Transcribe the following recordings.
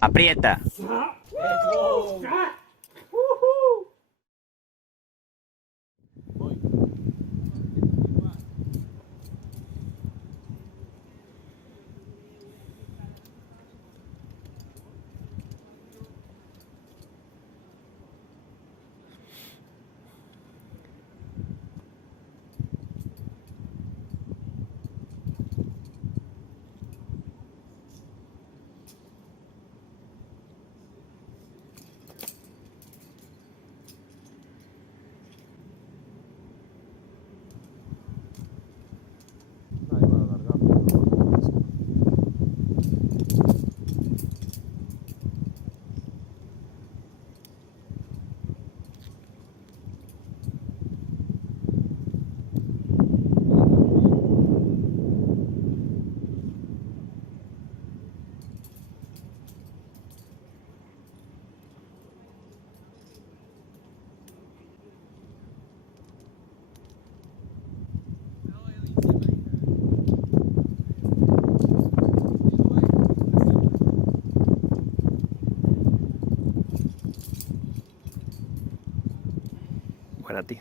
Aprieta. Buena, tío.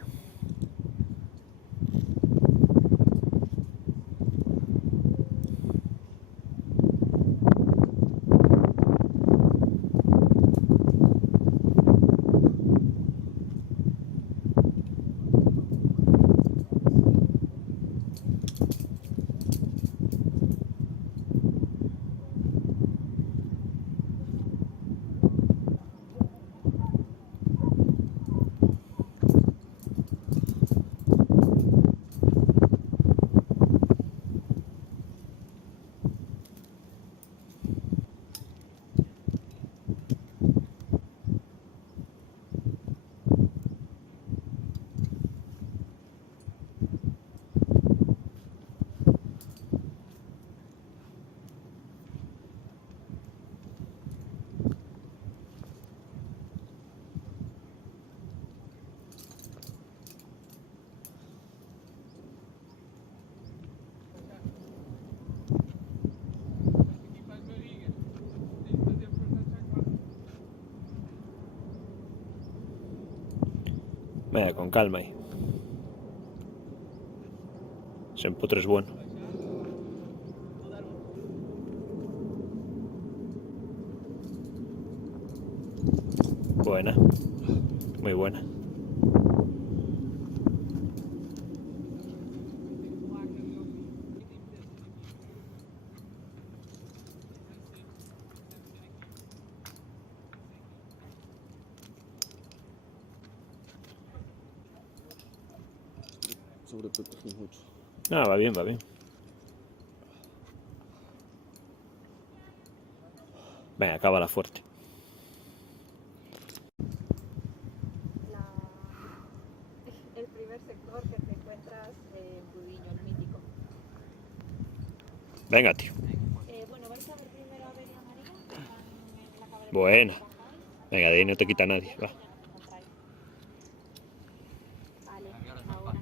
Venga, con calma ahí. Ese empotro es bueno. Buena. Muy buena. Sobreprotegí mucho. Ah, va bien, va bien. Venga, acaba la fuerte. El primer sector que te encuentras en Budiño, el mítico. Venga, tío. Bueno, vais a ver primero a Avenida María, que están en la caballería. Buena. Venga, de ahí no te quita nadie. Va. Vale, ahora.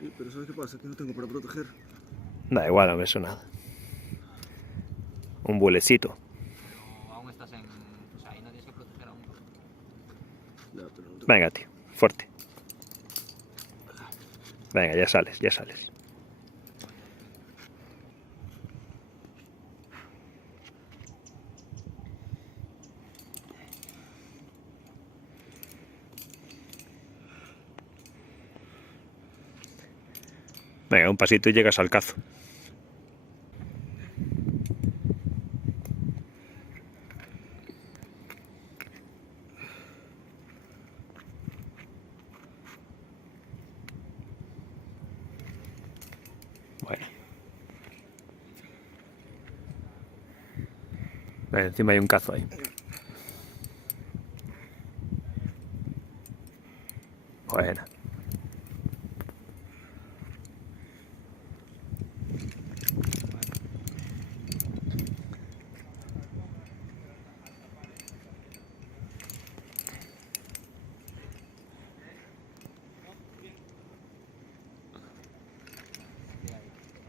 Sí, pero ¿sabes qué pasa? Que no tengo para proteger. Da igual, no me eso nada. Un vuelecito. Pero aún estás en... O sea, ahí no tienes que proteger aún. Ya, pero no tengo... Venga, tío. Fuerte. Venga, ya sales, ya sales. Venga, un pasito y llegas al cazo. Bueno. Venga, encima hay un cazo ahí. Buena.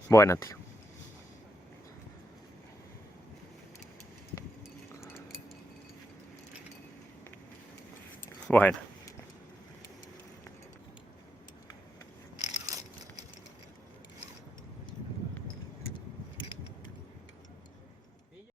Buena, tío. Buena.